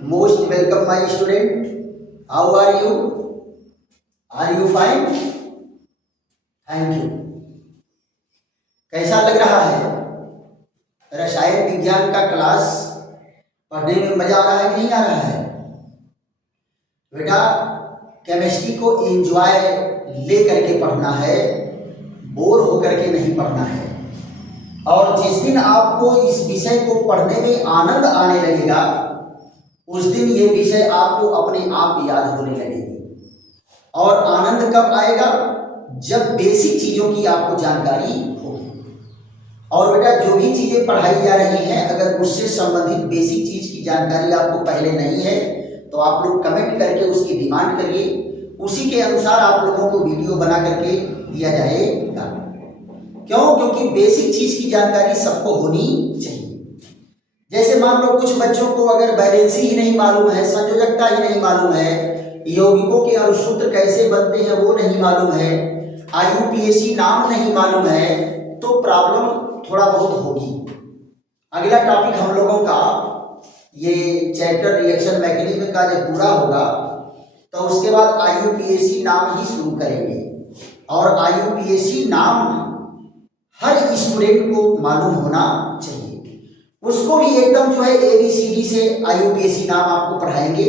Most welcome my student. How are you? Are you fine? Thank you. कैसा लग रहा है रसायन विज्ञान का क्लास? पढ़ने में मजा आ रहा है कि नहीं आ रहा है? बेटा केमिस्ट्री को एंजॉय ले करके पढ़ना है, बोर होकर के नहीं पढ़ना है। और जिस दिन आपको इस विषय को पढ़ने में आनंद आने लगेगा उस दिन ये विषय आपको अपने आप याद होने लगेगी। और आनंद कब आएगा? जब बेसिक चीज़ों की आपको जानकारी होगी। और बेटा जो भी चीज़ें पढ़ाई जा रही हैं अगर उससे संबंधित बेसिक चीज़ की जानकारी आपको पहले नहीं है तो आप लोग कमेंट करके उसकी डिमांड करिए, उसी के अनुसार आप लोगों को वीडियो बना करके दिया जाएगा। क्यों? क्योंकि बेसिक चीज़ की जानकारी सबको होनी चाहिए। जैसे मान लो कुछ बच्चों को अगर बैलेंसी ही नहीं मालूम है, संयोजकता ही नहीं मालूम है, यौगिकों के अनुसूत्र कैसे बनते हैं वो नहीं मालूम है, IUPAC नाम नहीं मालूम है, तो प्रॉब्लम थोड़ा बहुत होगी। अगला टॉपिक हम लोगों का ये चैप्टर रिएक्शन मैकेनिज्म का जब पूरा होगा तो उसके बाद IUPAC नाम ही शुरू करेंगे। और IUPAC नाम हर स्टूडेंट को मालूम होना चाहिए। उसको भी एकदम जो है ABCD से IUPAC नाम आपको पढ़ाएंगे।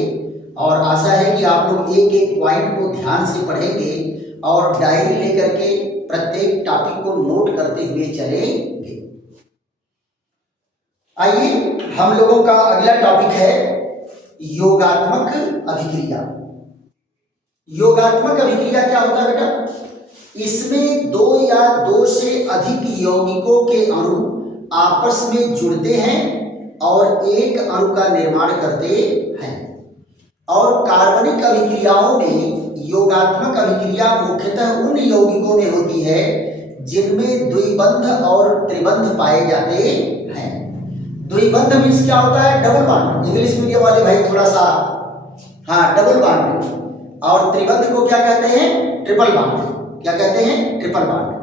और आशा है कि आप लोग एक एक पॉइंट को ध्यान से पढ़ेंगे और डायरी लेकर के प्रत्येक टॉपिक को नोट करते हुए चलेंगे। आइए हम लोगों का अगला टॉपिक है योगात्मक अभिक्रिया। योगात्मक अभिक्रिया क्या होता है बेटा? इसमें दो या दो से अधिक यौगिकों के अणु आपस में जुड़ते हैं और एक अणु का निर्माण करते हैं। और कार्बनिक अभिक्रियाओं में योगात्मक अभिक्रिया मुख्यतः उन यौगिकों में होती है जिनमें द्विबंध और त्रिबंध पाए जाते हैं। द्विबंध मीन्स क्या होता है? Double bond. इंग्लिश मीडियम वाले भाई थोड़ा सा डबल बॉन्ड। और त्रिबंध को क्या कहते हैं? Triple bond. क्या कहते हैं? Triple bond.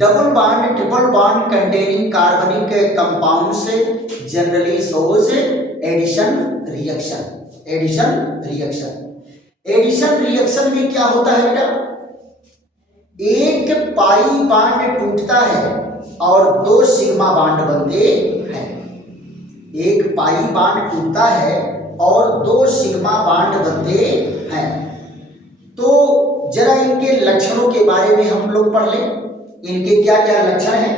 Double bond, triple bond containing कार्बनिक compounds generally shows addition reaction. Addition reaction. Addition reaction में क्या होता है बेटा? एक पाई बॉन्ड टूटता है और दो सिग्मा बॉन्ड बनते हैं। एक पाई बॉन्ड टूटता है और दो सिग्मा बॉन्ड बनते हैं। तो जरा इनके लक्षणों के बारे में हम लोग पढ़ लें। इनके क्या क्या लक्षण हैं?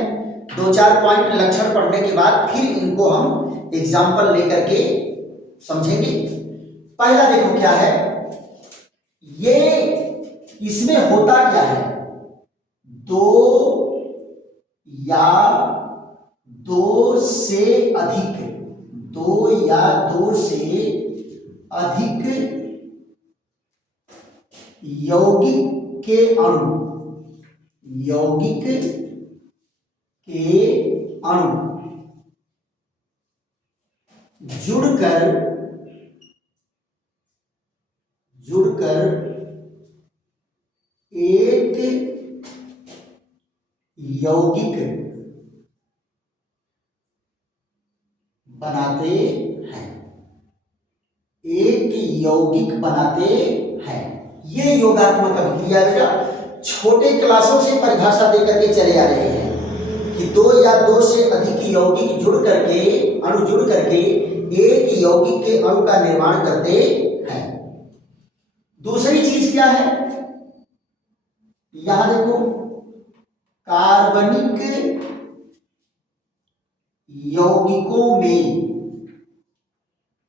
दो चार पॉइंट लक्षण पढ़ने के बाद फिर इनको हम एग्जाम्पल लेकर के समझेंगे। पहला देखो क्या है, ये इसमें होता क्या है? दो या दो से अधिक, दो या दो से अधिक यौगिक के अणु, यौगिक के अणु जुड़कर एक यौगिक बनाते हैं। एक यौगिक बनाते हैं। ये योगात्मक अभिक्रिया बेटा छोटे क्लासों से परिभाषा देकर के चले आ रहे हैं कि दो या दो से अधिक यौगिक जुड़ करके, अणु जुड़ करके एक यौगिक के अणु का निर्माण करते हैं। दूसरी चीज क्या है? यहां देखो, कार्बनिक यौगिकों में,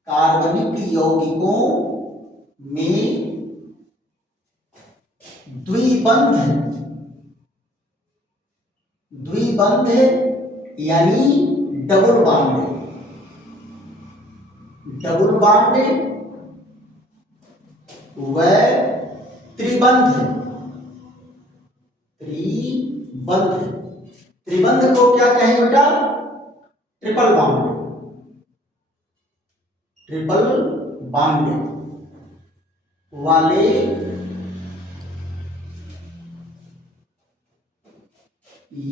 कार्बनिक यौगिकों में द्विबंध, द्विबंध यानी डबल बॉन्ड, डबल बॉन्ड व त्रिबंध, त्रिबंध। त्रिबंध को क्या कहें बेटा? ट्रिपल बॉन्ड, ट्रिपल बॉन्ड वाले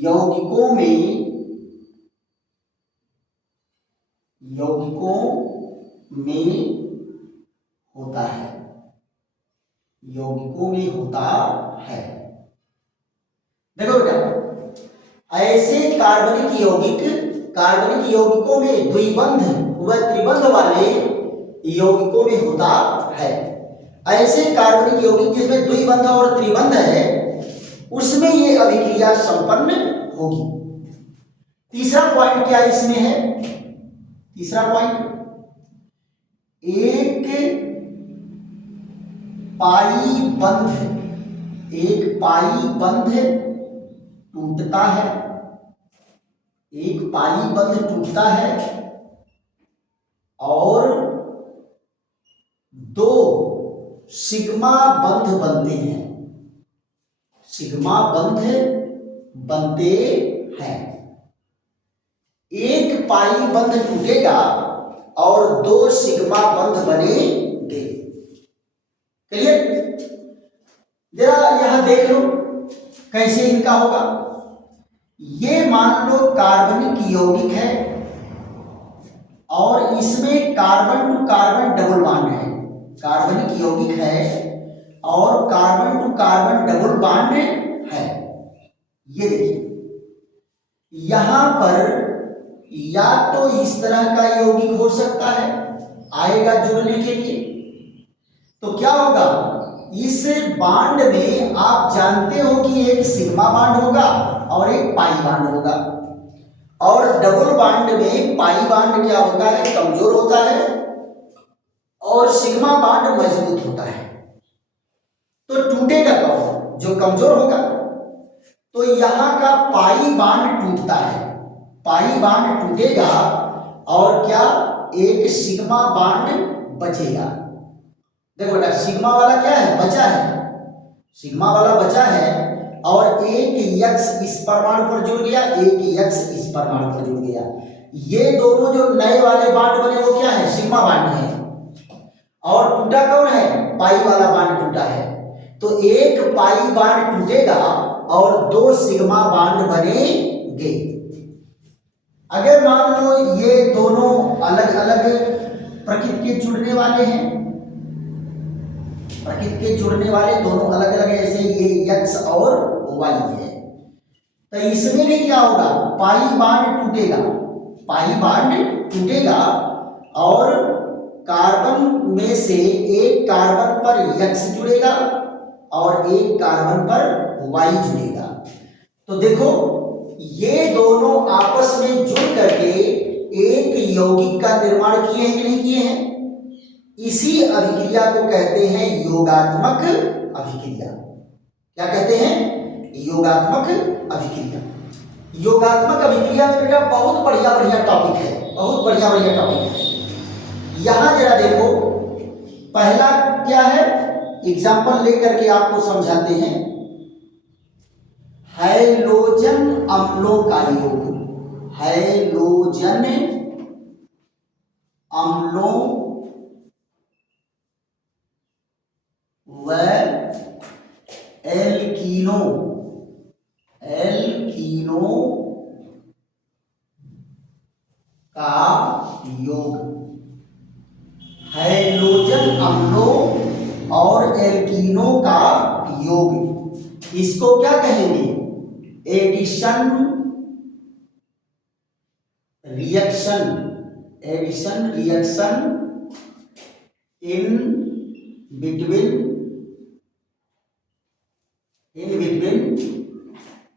यौगिकों में, यौगिकों में होता है, यौगिकों में होता है। देखो बेटा, ऐसे कार्बनिक यौगिकों में द्विबंध व त्रिबंध वाले यौगिकों में होता है। ऐसे कार्बनिक यौगिक जिसमें द्विबंध और त्रिबंध है उसमें ये अभिक्रिया संपन्न होगी। तीसरा पॉइंट क्या इसमें है? तीसरा पॉइंट, एक पाई बंध टूटता है, एक पाई बंध टूटता है और दो सिग्मा बंध बनते हैं, सिग्मा बंध बनते हैं। एक पाई बंध टूटेगा और दो सिग्मा बंध बनेंगे। क्लियर? जरा यहां देख लो कैसे इनका होगा। ये मान लो कार्बनिक यौगिक है और इसमें carbon to carbon double bond है, कार्बनिक यौगिक है और carbon to carbon double bond है। ये देखिए, यहां पर या तो इस तरह का यौगिक हो सकता है, आएगा जुड़ने के लिए, तो क्या होगा, इस बांड में आप जानते हो कि एक सिग्मा बांड होगा और एक पाई बांड होगा, और डबल बांड में पाई बांड क्या होता है, कमजोर होता है और सिग्मा बांड मजबूत होता है। तो टूटेगा कौन? जो कमजोर होगा। तो यहां का पाई बांड टूटता है, पाई बांड टूटेगा और क्या, एक सिग्मा बांड बचेगा। देखो बेटा, सिग्मा वाला क्या है, बचा है, सिग्मा वाला बचा है और एक यक्स इस परमाणु पर जुड़ गया, एक यक्स इस परमाणु पर जुड़ गया। ये दोनों जो नए वाले बांड बने वो क्या है, सिग्मा बांड है, और टूटा कौन है, पाई वाला बांड टूटा है। तो एक पाई बांड टूटेगा और दो सिग्मा बांड बनेंगे। अगर मान लो ये दोनों अलग अलग प्रकृति के जुड़ने वाले हैं, प्रकृति के जुड़ने वाले दोनों अलग अलग, ऐसे ये x और y है, तो इसमें भी क्या होगा, पाई बांड टूटेगा, पाई बांड टूटेगा और कार्बन में से एक कार्बन पर x जुड़ेगा और एक कार्बन पर y जुड़ेगा। तो देखो, ये दोनों आपस में जुड़ करके एक यौगिक का निर्माण किए हैं कि नहीं किए हैं? इसी अभिक्रिया को कहते हैं योगात्मक अभिक्रिया। क्या कहते हैं? योगात्मक अभिक्रिया। योगात्मक अभिक्रिया में बेटा बहुत बढ़िया बढ़िया टॉपिक है, बहुत बढ़िया बढ़िया टॉपिक है। यहां जरा देखो, पहला क्या है, एग्जाम्पल लेकर के आपको समझाते हैं। हैलोजन अम्लों का योग, हैलोजन अम्लों व एल्कीनो का योग। हैलोजन अम्लों और एल्कीनो का योग, इसको क्या कहेंगे, addition reaction, addition reaction in between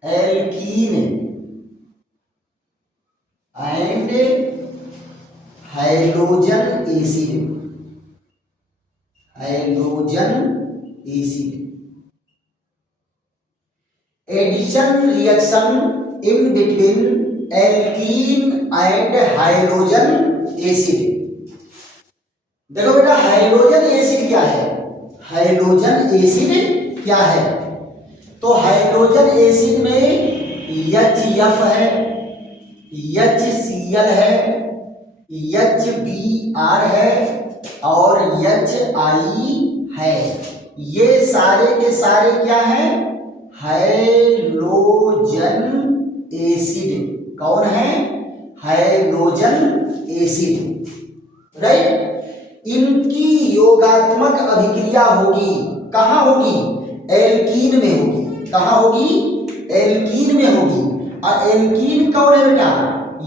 alkene and hydrogen acid, hydrogen acid. Addition reaction in between alkene and hydrogen acid. देखो बेटा, हाइड्रोजन एसिड क्या है, हाइड्रोजन एसिड क्या है, तो हाइड्रोजन एसिड में HF है, HCl है, HBr है और HI है। ये सारे के सारे क्या हैं, हाइड्रोजन एसिड। कौन है, हाइड्रोजन एसिड, राइट। इनकी योगात्मक अभिक्रिया होगी। कहाँ होगी? एल्कीन में होगी। कहाँ होगी? एल्कीन में होगी। और एल्कीन कौन है बेटा?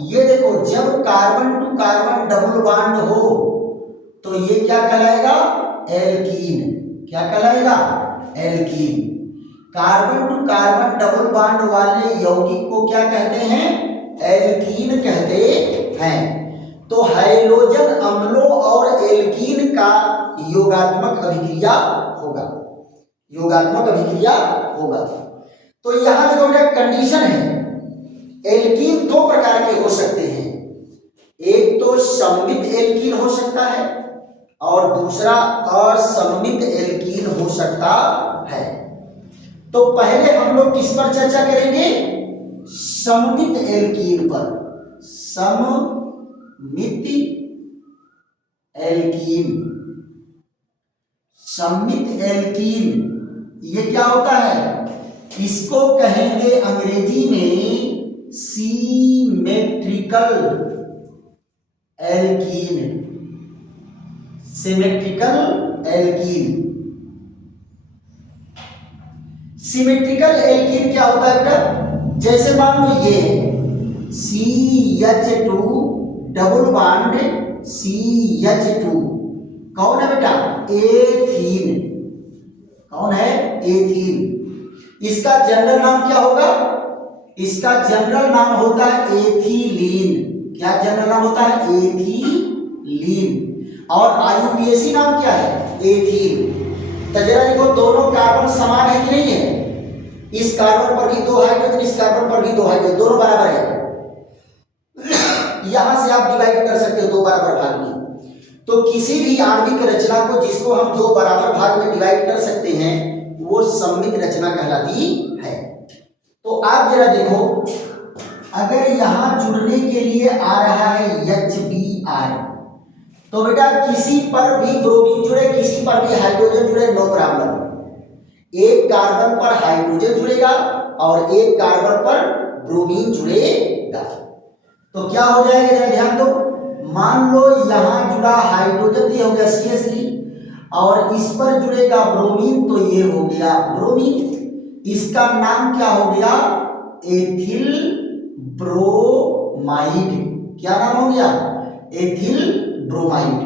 ये देखो, जब carbon to carbon double bond हो तो ये क्या कहलाएगा? एल्कीन। क्या कहलाएगा? Alkene. Carbon to carbon double bond वाले यौगिक को क्या कहते हैं? एल्कीन कहते हैं। तो हाइड्रोजन अम्लों और एल्कीन का योगात्मक अभिक्रिया होगा। योगात्मक अभिक्रिया होगा। तो यहां देखो बेटा कंडीशन है, एल्कीन दो प्रकार के हो सकते हैं। एक तो सममित एल्कीन हो सकता है और दूसरा असममित एल्कीन हो सकता है। तो पहले हम लोग किस पर चर्चा करेंगे? सममित एल्कीन पर। सममित एल्कीन। सममित एल्कीन ये क्या होता है? इसको कहेंगे अंग्रेजी में symmetrical alkene. Symmetrical alkene. Symmetrical alkene क्या होता है बेटा? जैसे मान लो ये CH2 डबल बॉन्ड CH2 कौन है बेटा? एथीन। कौन है? एथीन। इसका जनरल नाम क्या होगा? इसका जनरल नाम होता है एथिलीन। क्या जनरल नाम होता है? एथिलीन। और IUPAC नाम क्या है? एथीन। तो जरा देखो, दोनों कार्बन समान है कि नहीं है? इस कार्बन पर भी 2 हाइड्रोजन, इस कार्बन पर भी 2 हाइड्रोजन, दोनों बराबर है। यहां से आप डिवाइड कर सकते हो 2 बराबर भाग में। तो किसी भी आणविक रचना को जिसको हम 2 बराबर भाग में डिवाइड कर सकते हैं वो सममित रचना कहलाती है। तो आप जरा देखो, अगर यहां जुड़ने के लिए आ रहा है HBr, तो बेटा किसी पर भी ब्रोमीन जुड़े, किसी पर भी हाइड्रोजन जुड़े, नो प्रॉब्लम। एक कार्बन पर हाइड्रोजन जुड़ेगा और एक कार्बन पर ब्रोमीन जुड़ेगा। तो क्या हो जाएगा? जरा ध्यान दो। मान लो यहां जुड़ा हाइड्रोजन, ये हो गया CH3, और इस पर जुड़ेगा ब्रोमीन, तो ये हो गया ब्रोमीन। इसका नाम क्या हो गया? Ethyl bromide. क्या नाम हो गया? Ethyl bromide.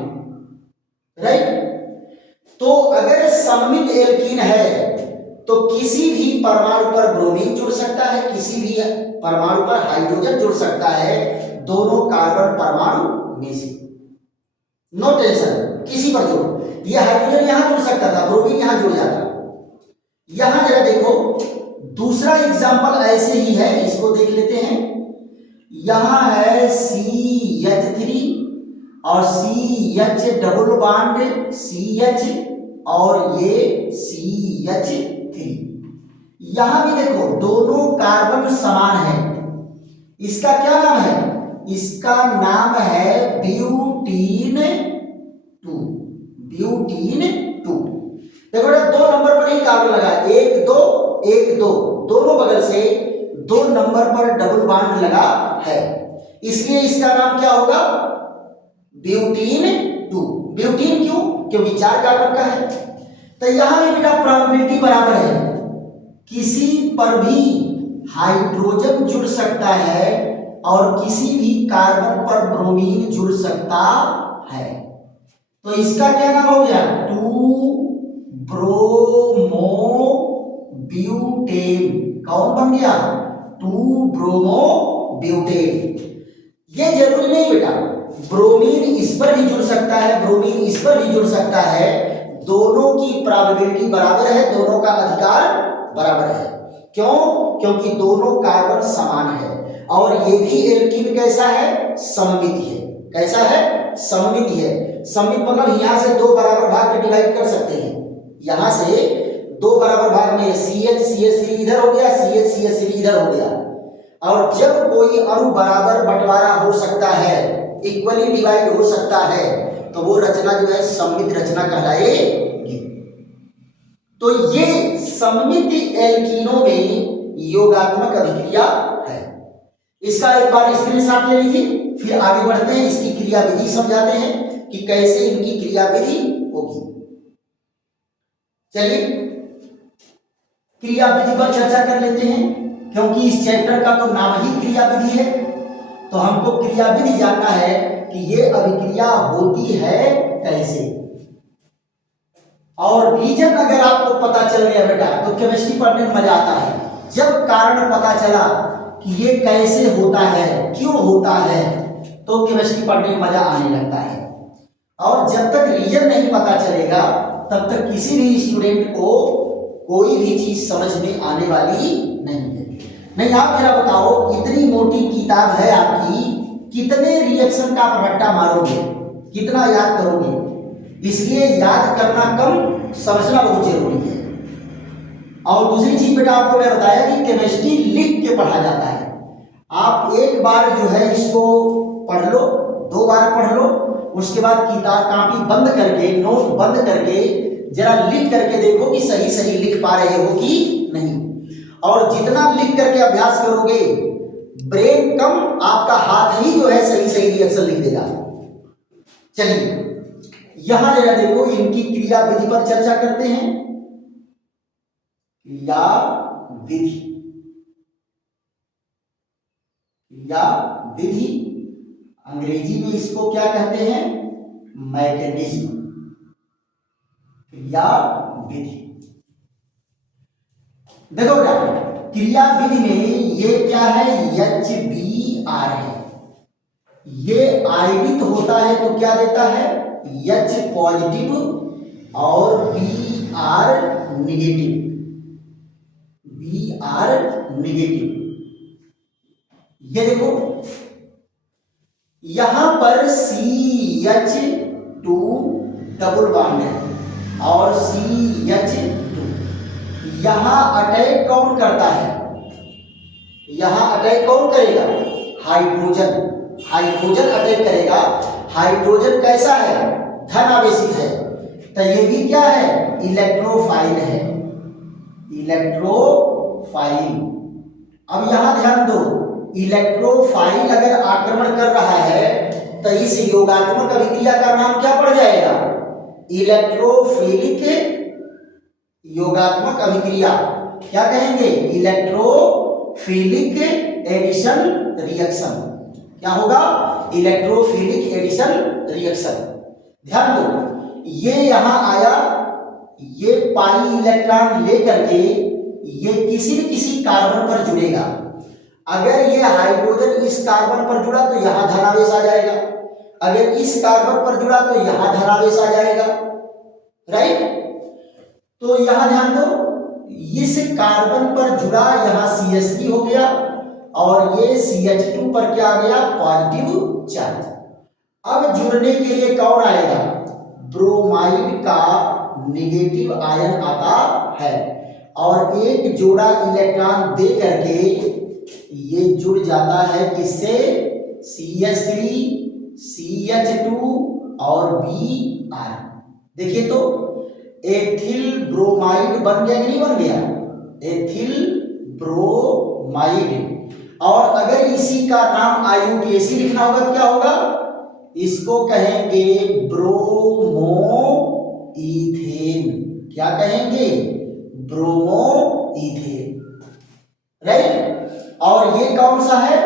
राइट। तो अगर सममित एल्कीन है तो किसी भी परमाणु पर ब्रोमीन जुड़ सकता है, किसी भी परमाणु पर हाइड्रोजन जुड़ सकता है, दोनों कार्बन परमाणु में से। नो टेंशन, किसी पर जुड़ो। ये हाइड्रोजन यहां जुड़ सकता था, ब्रोमीन यहां जुड़ जाता। यहां जरा देखो, दूसरा एग्जांपल ऐसे ही है, इसको देख लेते हैं। यहां है CH3 और CH डबल बॉन्ड CH और ये CH3। यहां भी देखो, दोनों कार्बन समान है। इसका क्या नाम है? इसका नाम है ब्यूटीन 2। ब्यूटीन 2। देखो बेटा, 2 नंबर पर ही कार्बन लगा, 1 2 1 2, दोनों बगल से 2 नंबर पर डबल बॉन्ड लगा है, इसलिए इसका नाम क्या होगा? ब्यूटीन 2। ब्यूटीन क्यों? क्योंकि 4 कार्बन का है। तो यहां भी बेटा प्रोबेबिलिटी बराबर है, किसी पर भी हाइड्रोजन जुड़ सकता है और किसी भी कार्बन पर ब्रोमीन जुड़ सकता है। तो इसका क्या नाम हो गया? 2 ब्रोमो ब्यूटेन। कौन बन गया? 2 ब्रोमो ब्यूटेन। ये जरूरी नहीं बेटा, ब्रोमीन इस पर भी जुड़ सकता है, ब्रोमीन इस पर भी जुड़ सकता है। दोनों की प्रोबेबिलिटी बराबर है, दोनों का अधिकार बराबर है। क्यों? क्योंकि दोनों कार्बन समान है। और ये भी एल्कीन कैसा है? सममित है। कैसा है? सममित है। सममित मतलब यहां से 2 बराबर भाग में डिवाइड कर सकते हैं। यहां से 2 बराबर भाग में CH CH3 इधर हो गया, CH CH3 इधर हो गया। और जब कोई अणु बराबर बंटवारा हो सकता है, इक्वली डिवाइड हो सकता है, तो वो रचना जो है सममित रचना कहलाएगी। तो ये सममित एल्कीनों में योगात्मक अभिक्रिया है। इसका एक बार स्क्रीनशॉट ले लीजिए, फिर आगे बढ़ते हैं, इसकी क्रिया विधि समझाते हैं कि कैसे इनकी क्रियाविधि होगी। चलिए क्रियाविधि पर चर्चा कर लेते हैं, क्योंकि इस चैप्टर का तो नाम ही क्रियाविधि है। तो हमको क्रियाविधि जानना है कि ये अभिक्रिया होती है कैसे। और रीजन अगर आपको पता चल गया बेटा तो केमिस्ट्री पढ़ने में मजा आता है। जब कारण पता चला कि ये कैसे होता है, क्यों होता है, तो केमिस्ट्री पढ़ने में मजा आने लगता है। और जब तक रीजन नहीं पता चलेगा तब तक किसी भी स्टूडेंट को कोई भी चीज समझ में आने वाली नहीं है। नहीं, आप जरा बताओ, इतनी मोटी किताब है आपकी, कितने रिएक्शन का आप रट्टा मारोगे, कितना याद करोगे? इसलिए याद करना कम, समझना बहुत जरूरी है। और दूसरी चीज बेटा आपको मैं बताया कि केमिस्ट्री लिख के पढ़ा जाता है। आप एक बार जो है इसको पढ़ लो, 2 बार पढ़ लो, उसके बाद किताब कापी बंद करके, नोट बंद करके जरा लिख करके देखो कि सही सही लिख पा रहे हो कि नहीं। और जितना लिख करके अभ्यास करोगे, ब्रेन कम, आपका हाथ ही जो है सही सही रिएक्शन लिख देगा। चलिए यहां जरा देखो, इनकी क्रिया विधि पर चर्चा करते हैं। क्रिया विधि, क्रिया विधि अंग्रेजी में इसको क्या कहते हैं? मैकेनिज्म। क्रिया विधि देखो बेटा, क्रिया विधि में ये क्या है? HBr है। ये आयनित होता है तो क्या देता है? H पॉजिटिव और Br निगेटिव। Br negative. ये देखो यहां पर CH2 डबल बॉन्ड है और CH2। यहां अटैक कौन करता है? यहां अटैक कौन करेगा? हाइड्रोजन। हाइड्रोजन अटैक करेगा। हाइड्रोजन कैसा है? धन आवेशित है, तो ये भी क्या है? इलेक्ट्रोफाइल है। इलेक्ट्रोफाइल। अब यहां ध्यान दो, इलेक्ट्रोफाइल अगर आक्रमण कर रहा है तो इस योगात्मक अभिक्रिया का नाम क्या पड़ जाएगा? इलेक्ट्रोफिलिक योगात्मक अभिक्रिया। क्या कहेंगे? Electrophilic addition reaction. क्या होगा? Electrophilic addition reaction. ध्यान दो, ये यहां आया, ये पाई इलेक्ट्रॉन लेकर के ये किसी न किसी कार्बन पर जुड़ेगा। अगर ये हाइड्रोजन इस कार्बन पर जुड़ा तो यहां धनावेश आ जाएगा, अगर इस कार्बन पर जुड़ा तो यहां धनावेश आ जाएगा। राइट? तो यहां ध्यान दो, इस कार्बन पर जुड़ा यहां CH3 हो गया और ये CH2 पर क्या आ गया? Positive charge. अब जुड़ने के लिए कौन आएगा? ब्रोमाइड का नेगेटिव आयन आता है और एक जोड़ा इलेक्ट्रॉन दे करके ये जुड़ जाता है किससे? CH3, CH2 और Br। देखिए तो एथिल ब्रोमाइड बन गया कि नहीं बन गया? Ethyl bromide. और अगर इसी का नाम IUPAC लिखना होगा तो क्या होगा? इसको कहेंगे ब्रोमो इथेन। क्या कहेंगे? Bromo ethane. राइट? और ये कौन सा है?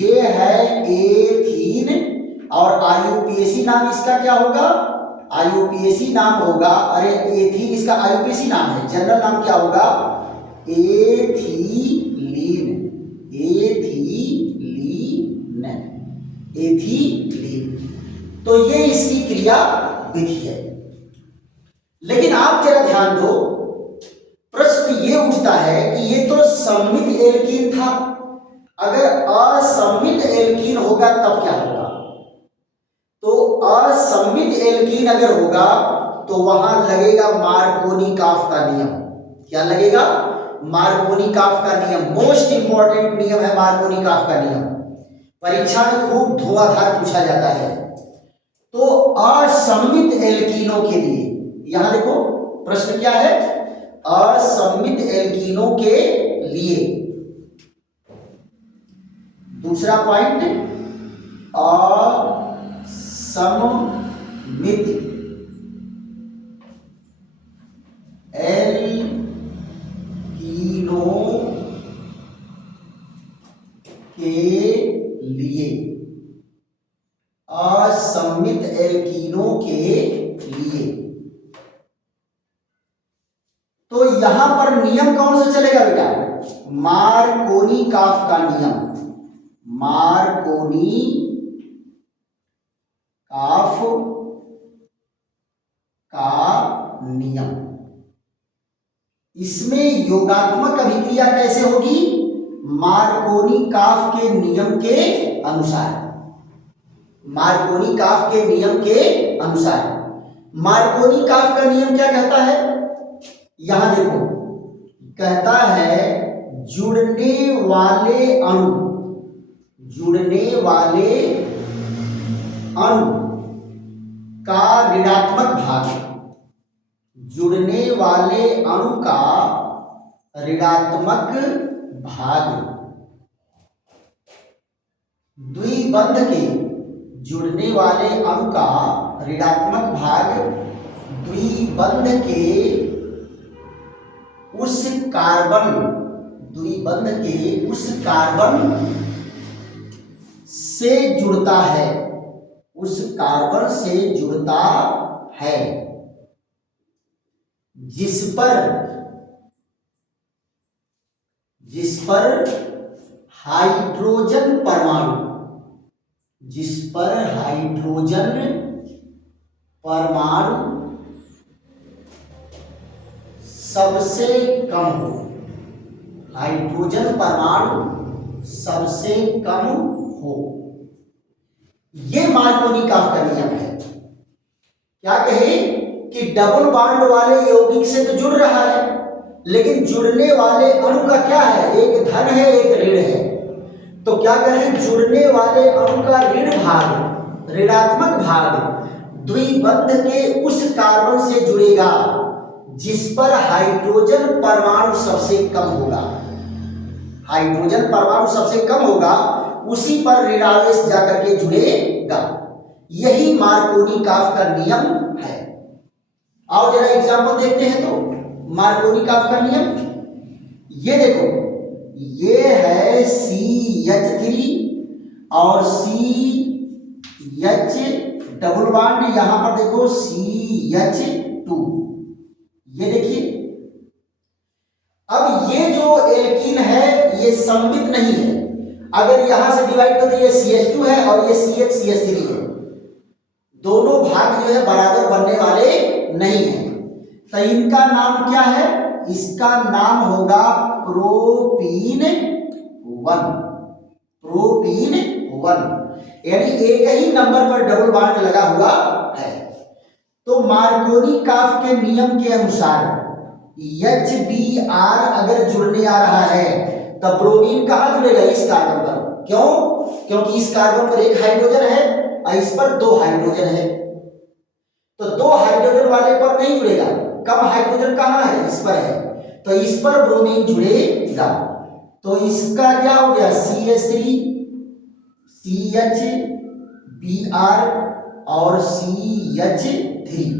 ये है एथीन। और IUPAC नाम इसका क्या होगा? IUPAC नाम होगा, अरे एथीन इसका IUPAC नाम है, जनरल नाम क्या होगा? एथीलीन। एथीलीन। एथीलीन। तो ये इसकी क्रिया विधि है। लेकिन आप जरा ध्यान दो, प्रश्न ये उठता है कि ये तो सममित एल्कीन था, अगर असममित एल्कीन होगा तब क्या होगा? तो असममित एल्कीन अगर होगा तो वहां लगेगा मार्कोनी-काफ का नियम। क्या लगेगा? मार्कोनी-काफ का नियम। मोस्ट इंपॉर्टेंट नियम है मार्कोनी-काफ का नियम, परीक्षा में खूब धुआंधार पूछा जाता है। तो असममित एल्कीनों के लिए यहां देखो प्रश्न क्या है? असममित एल्कीनों के लिए दूसरा पॉइंट, असममित मित एल्कीनों के लिए, असम्मित एल्कीनों के लिए। तो यहां पर नियम कौन सा चलेगा बेटा? मार्कोनी-काफ का नियम, मार्कोनी-काफ का नियम। इसमें योगात्मक अभिक्रिया कैसे होगी? मार्कोनी-काफ के नियम के अनुसार, मार्कोनी-काफ के नियम के अनुसार। मार्कोनी-काफ का नियम क्या कहता है? यहां देखो, कहता है जुड़ने वाले अणु, जुड़ने वाले अणु का ऋणात्मक भाग, जुड़ने वाले अणु का ऋणात्मक भाग द्विबंध के, जुड़ने वाले अणु का ऋणात्मक भाग द्विबंध के उस कार्बन, द्विबंध के उस कार्बन से जुड़ता है, उस कार्बन से जुड़ता है जिस पर हाइड्रोजन परमाणु, जिस पर हाइड्रोजन परमाणु सबसे कम हो, हाइड्रोजन परमाणु सबसे कम हो। ये मार्कोनी-काफ का नियम है। क्या कहे कि डबल बॉन्ड वाले यौगिक से तो जुड़ रहा है, लेकिन जुड़ने वाले अणु का क्या है? एक धन है, एक ऋण है। तो क्या कहें? जुड़ने वाले अणु का ऋण भाग, ऋणात्मक भाग द्विबंध के उस कार्बन से जुड़ेगा जिस पर हाइड्रोजन परमाणु सबसे कम होगा, हाइड्रोजन परमाणु सबसे कम होगा, उसी पर ऋणावेश जाकर के जुड़ेगा। यही मार्कोनी-काफ का नियम है। आओ जरा एग्जांपल देखते हैं। तो मार्कोनी-काफ का नियम ये देखो, ये है CH3 और CH डबल बॉन्ड, यहां पर देखो CH2, ये देखिए। अब ये जो एल्कीन है ये सममित नहीं है। अगर यहां से डिवाइड करो तो ये CH2 है और ये CH3 है। दोनों भाग जो है बराबर बनने वाले नहीं है। तो इनका नाम क्या है? इसका नाम होगा प्रोपीन 1, प्रोपीन 1, यानी एक ही नंबर पर डबल बॉन्ड लगा हुआ है। तो मार्कोनी-काफ के नियम के अनुसार HBr अगर जुड़ने आ रहा है तब ब्रोमीन कहां जुड़ेगा? इस कार्बन पर। क्यों? क्योंकि इस कार्बन पर एक हाइड्रोजन है और इस पर 2 हाइड्रोजन है। तो 2 हाइड्रोजन वाले पर नहीं जुड़ेगा। कम हाइड्रोजन कहां है? इस पर है, तो इस पर ब्रोमीन जुड़ेगा। तो इसका क्या हो गया? CH3, CHBr और CH3।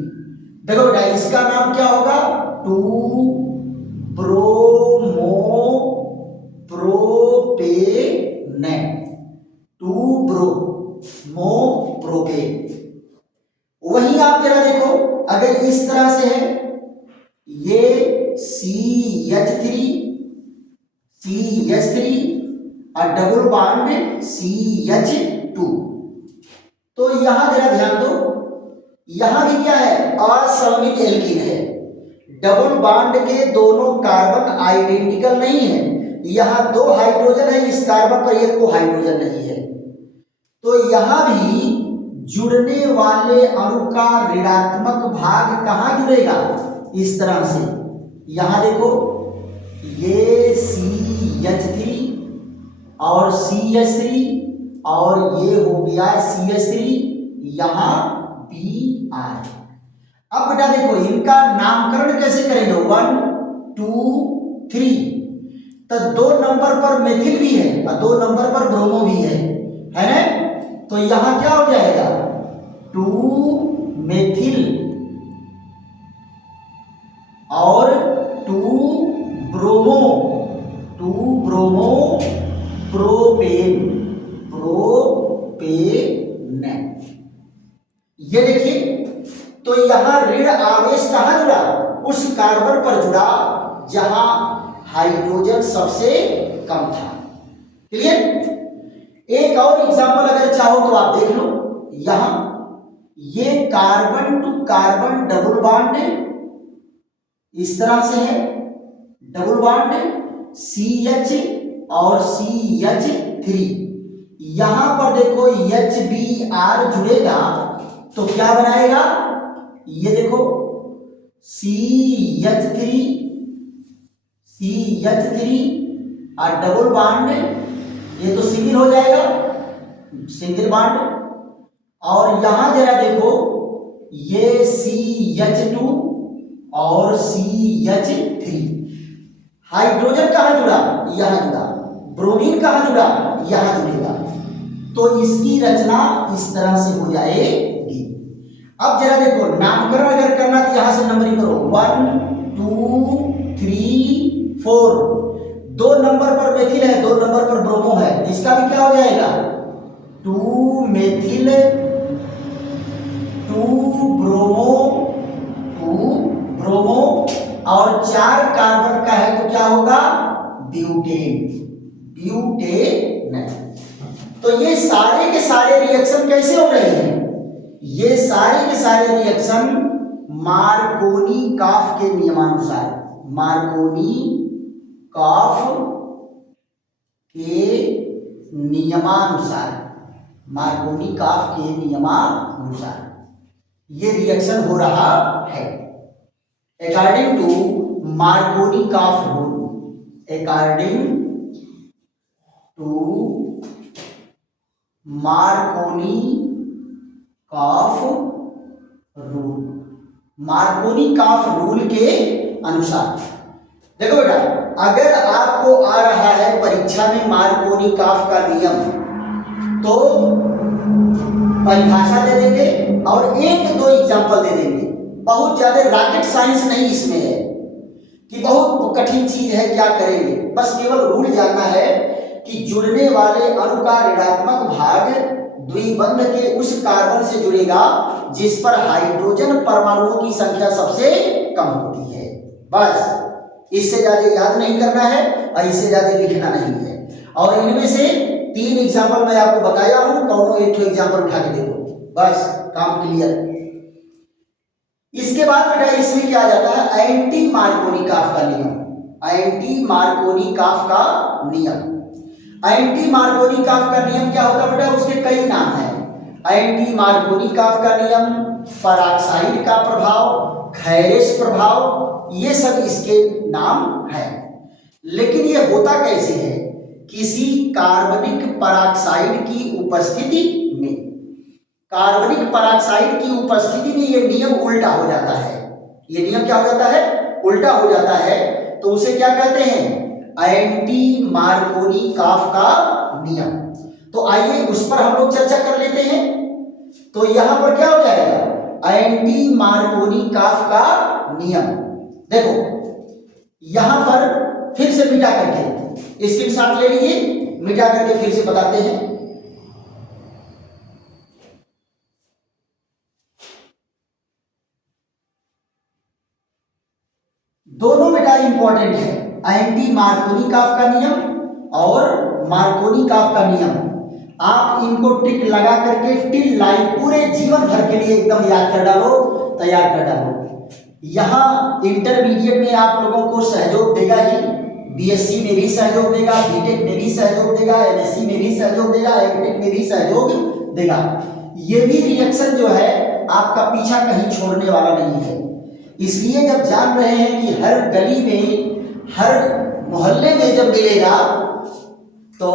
देखो बेटा, इसका नाम क्या होगा? 2-ब्रोमोप्रोपेन, 2-ब्रोमोप्रोपेन। वहीं आप जरा देखो, अगर इस तरह से है, ये CH3 और डबल बॉन्ड CH2। तो यहां जरा ध्यान दो, यहां भी क्या है? असममित एल्कीन है। डबल बॉन्ड के दोनों कार्बन आइडेंटिकल नहीं है। यहां 2 हाइड्रोजन है, इस कार्बन पर एक को हाइड्रोजन नहीं है। तो यहां भी जुड़ने वाले अणु का ऋणात्मक भाग कहां जुड़ेगा? इस तरह से। यहां देखो, ये CH3 और CH3 और ये हो गया CH3, यहां Br। अब बेटा देखो, इनका नामकरण कैसे करेंगे? 1, 2, 3। तो 2 नंबर पर मेथिल भी है और 2 नंबर पर ब्रोमो भी है ना? तो यहां क्या हो जाएगा? 2 मेथिल और 2 ब्रोमो प्रोपेन। ये देखिए, तो यहां ऋण आवेश कहां जुड़ा? उस कार्बन पर जुड़ा जहां हाइड्रोजन सबसे कम था। क्लियर? एक और एग्जांपल अगर चाहो तो आप देख लो। यहां ये carbon to carbon double bond इस तरह से है, डबल बॉन्ड CH और CH3। यहां पर देखो HBr जुड़ेगा तो क्या बनाएगा? ये देखो CH3 और डबल बॉन्ड, ये तो सिंगल हो जाएगा, सिंगल बॉन्ड। और यहां जरा देखो, ये CH2 और CH3। हाइड्रोजन कहां जुड़ा? यहां जुड़ा। ब्रोमीन कहां जुड़ा? यहां जुड़ेगा। तो इसकी रचना इस तरह से हो जाएगी। अब जरा देखो, नामकरण अगर करना तो यहां से नंबरिंग करो, 1 2 3 4। 2 नंबर पर मेथिल है, 2 नंबर पर ब्रोमो है, इसका भी क्या हो जाएगा? 2 मेथिल 2 ब्रोमो और 4 कार्बन का है तो क्या होगा? ब्यूटेन। तो ये सारे के सारे रिएक्शन कैसे हो रहे हैं? ये सारे के सारे रिएक्शन मार्कोनी-काफ के नियमानुसार, मार्कोनी-काफ के नियमानुसार ये रिएक्शन हो रहा है according to Markovnikov rule. According to Markovnikov rule के अनुसार। देखो बेटा, अगर आपको आ रहा है परीक्षा में मार्कोनी-काफ का नियम, तो परिभाषा दे देंगे और 1-2 एग्जाम्पल दे देंगे। बहुत ज्यादा रॉकेट साइंस नहीं इसमें है कि बहुत कठिन चीज है, क्या करेंगे। बस केवल रूल जानना है कि जुड़ने वाले अणु का ऋणात्मक भाग द्विबंध के उस कार्बन से जुड़ेगा जिस पर हाइड्रोजन परमाणुओं की संख्या सबसे कम होती है। बस इससे ज्यादा याद नहीं करना है और इससे ज्यादा लिखना नहीं है। और इनमें से 3 एग्जाम्पल मैं आपको बताया हूं, कौनों एक एग्जाम्पल उठा के दे दो, बस काम क्लियर। इसके बाद बेटा इसमें क्या आ जाता है? एंटी मार्कोनी-काफ का नियम। एंटी मार्कोनी-काफ का नियम क्या होता है बेटा? उसके कई नाम हैं। एंटी मार्कोनी-काफ का नियम, पराक्साइड का प्रभाव, खैरेस प्रभाव, ये सब इसके नाम हैं। लेकिन ये होता कैसे है? किसी कार्बनिक पराक्साइड की उपस्थिति में, कार्बनिक पराक्साइड की उपस्थिति में ये नियम उल्टा हो जाता है। ये नियम क्या हो जाता है? उल्टा हो जाता है। तो उसे क्या कहते हैं? एंटी मार्कोनी-काफ का नियम। तो आइए उस पर हम लोग चर्चा कर लेते हैं। तो यहां पर क्या हो जाएगा? एंटी मार्कोनी-काफ का नियम। देखो यहां पर फिर से मिटा करके स्क्रीनशॉट ले लीजिए, मिटा करके फिर से बताते हैं। दोनों बेटा इंपॉर्टेंट है, एंटी मार्कोनी-काफ का नियम और मार्कोनी-काफ का नियम। आप इनको टिक लगा करके टिल लाइफ पूरे जीवन भर के लिए एकदम याद कर डालो, तैयार कर डालो। यहाँ इंटरमीडिएट में आप लोगों को सहयोग देगा ही, बीएससी में भी सहयोग देगा, बीटेक में भी सहयोग देगा, एमएससी में भी सहयोग देगा, एमटेक में भी सहयोग देगा। ये भी रिएक्शन जो है आपका पीछा कहीं छोड़ने वाला नहीं है। इसलिए जब जान रहे हैं कि हर गली में, हर मोहल्ले में जब मिलेगा तो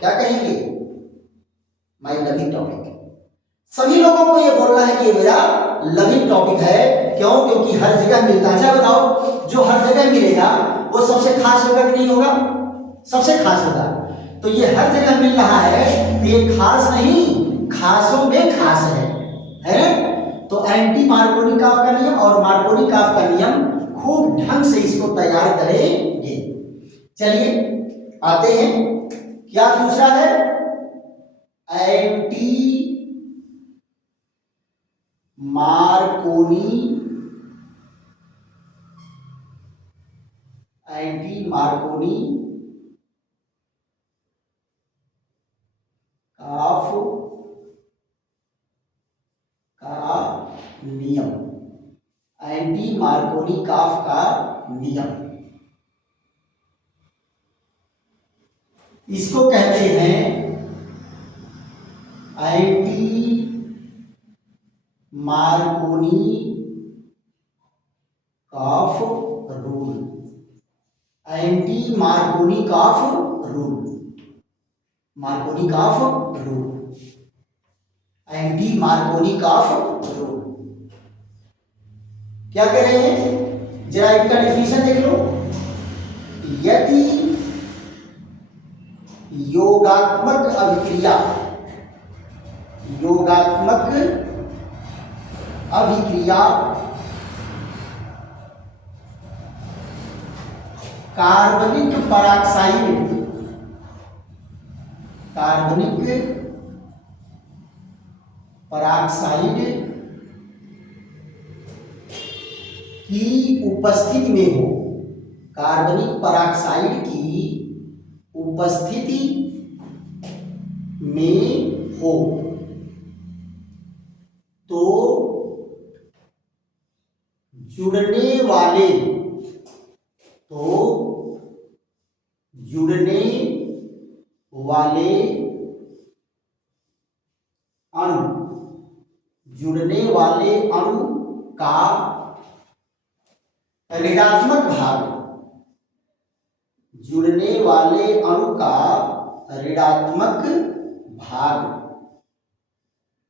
क्या कहेंगे? My loving topic. सभी लोगों को ये बोलना है कि ये मेरा लविंग टॉपिक है। क्यों? क्योंकि हर जगह मिलता है। बताओ, जो हर जगह मिलेगा वो सबसे खास होगा कि नहीं होगा? सबसे खास होगा। तो ये हर जगह मिल रहा है तो ये खास नहीं, खासों में खास है ना? तो एंटी मार्कोनिकॉफ का नियम और मार्कोनिकॉफ का नियम खूब ढंग से इसको तैयार करेंगे। चलिए आते हैं, क्या दूसरा है, एंटी मार्कोनी कॉफ का नियम, एंटी मार्कोनिकॉफ का नियम, इसको कहते हैं anti Markovnikov rule, anti Markovnikov rule, Markovnikov rule, anti Markovnikov rule. क्या कह रहे हैं, जरा इनका डिफिनेशन देख लो। यदि योगात्मक अभिक्रिया कार्बनिक पराक्साइड की उपस्थिति में हो, कार्बनिक पराक्साइड की उपस्थिति में हो, तो जुड़ने वाले अणु का ऋणात्मक भाग, जुड़ने वाले अणु का ऋणात्मक भाग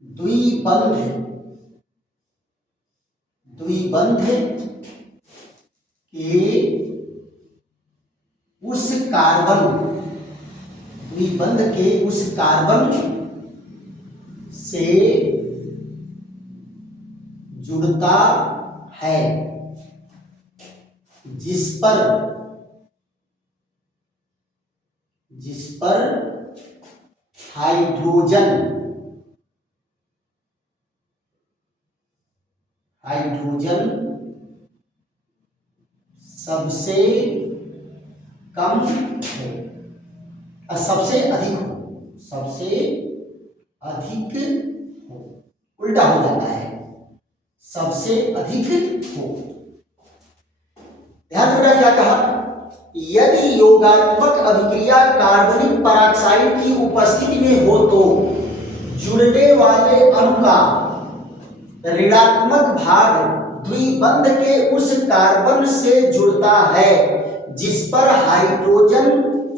द्विबंध के उस कार्बन से जुड़ता है जिस पर हाइड्रोजन सबसे कम हो, सबसे अधिक हो, उल्टा हो जाता है, सबसे अधिक हो। ध्यान रखना क्या कहा, यदि योगात्मक अभिक्रिया कार्बनिक पराक्साइड की उपस्थिति में हो तो जुड़ने वाले अणु का ऋणात्मक भाग द्विबंध के उस कार्बन से जुड़ता है जिस पर हाइड्रोजन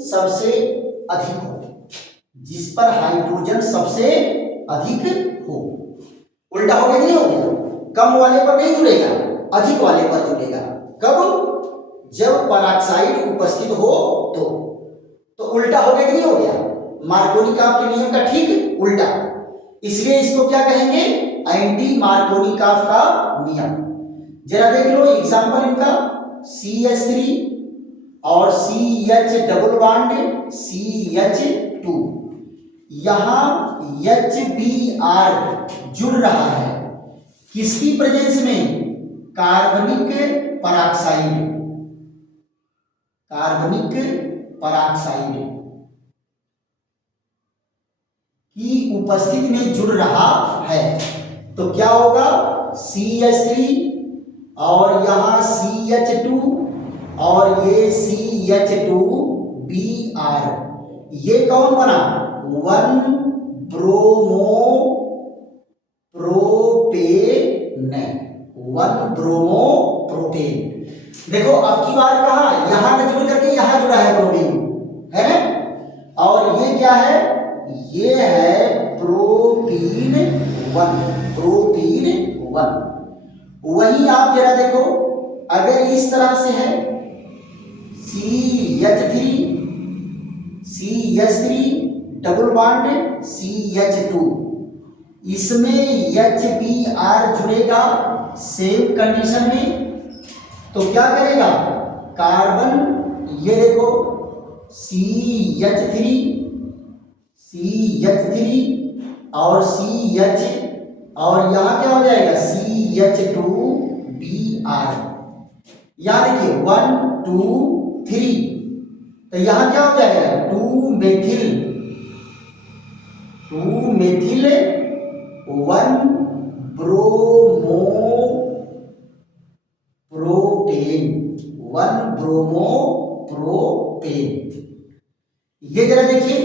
सबसे अधिक हो, उल्टा हो गया नहीं हो गया, कम वाले पर नहीं जुड़ेगा, अधिक वाले पर जुड़ेगा। कब, जब पराक्साइड उपस्थित हो तो उल्टा हो गया कि नहीं हो गया, मार्कोनिकॉफ के नियम का ठीक उल्टा। इसलिए इसको क्या कहेंगे, एंटी मार्कोनिकॉफ का नियम। जरा देख लो एग्जांपल इनका, CH3 और CH डबल बॉन्ड CH2, यहां HBr जुड़ रहा है किसकी प्रेजेंस में, कार्बनिक पराक्साइड की उपस्थिति में जुड़ रहा है। तो क्या होगा, CH3 और यहां CH2 और ये CH2Br, ये कौन बना, 1 ब्रोमोप्रोपेन। देखो अब की बार कहा, यहां न जुड़ करके यहां जुड़ा है ब्रोमीन, है ना, और ये क्या है, ये है प्रोपीन 1। वही आप जरा देखो, अगर इस तरह से है CH3 डबल बॉन्ड CH2, इसमें HBr जुड़ेगा सेम कंडीशन में, तो क्या करेगा कार्बन, ये देखो CH3 और CH, और यहां क्या हो जाएगा CH2Br। यहां देखिए 1 2 3, तो यहां क्या हो जाएगा 2 मेथिल 1 ब्रोमोप्रोपेन। ये जरा देखिए,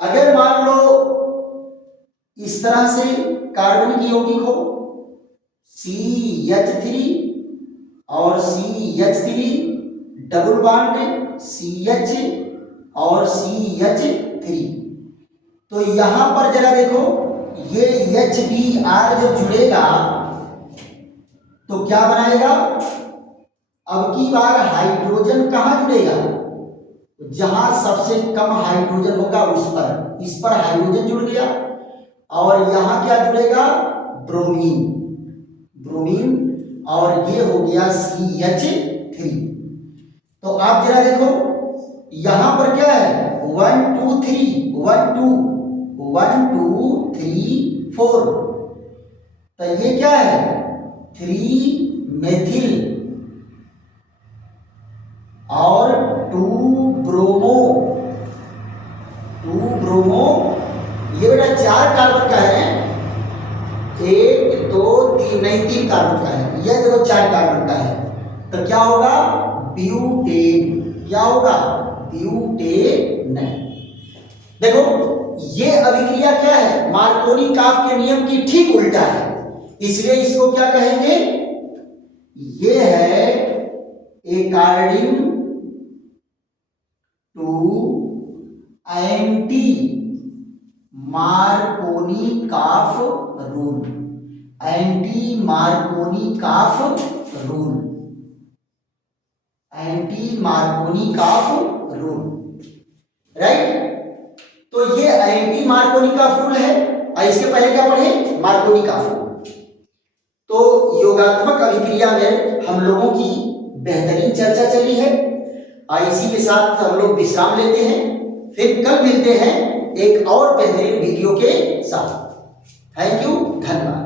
अगर मान लो इस तरह से कार्बन की यौगिक हो CH3 और CH3 डबल बॉन्ड CH और CH3, तो यहां पर जरा देखो ये HBr जो जुड़ेगा तो क्या बनाएगा, अब की बार हाइड्रोजन कहां जुड़ेगा, जहां सबसे कम हाइड्रोजन होगा इस पर हाइड्रोजन जुड़ गया, और यहां क्या जुड़ेगा ब्रोमीन, और ये हो गया CH3। तो आप जरा देखो यहां पर क्या है 1 2 3 1 2 3 4, तो ये क्या है 3 मेथिल और 2 ब्रोमो, ये बेटा 4 कार्बन का है, 1 2 3 नहीं 3 कार्बन का है, ये देखो 4 कार्बन का है, तो क्या होगा ब्यूटेन, क्या होगा ब्यूटेन। देखो ये अभिक्रिया क्या है मार्कोनी-काफ के नियम की ठीक उल्टा है, इसलिए इसको क्या कहेंगे, ये है according to anti Markovnikov rule, right. तो ये एंटी मार्कोनी-काफ रूल है, और इसके पहले क्या पढ़े मार्कोनी-काफ रूल। तो योगात्मक अभिक्रिया में हम लोगों की बेहतरीन चर्चा चली है, और इसी के साथ हम लोग विश्राम लेते हैं, फिर कल मिलते हैं एक और बेहतरीन वीडियो के साथ। थैंक यू, धन्यवाद।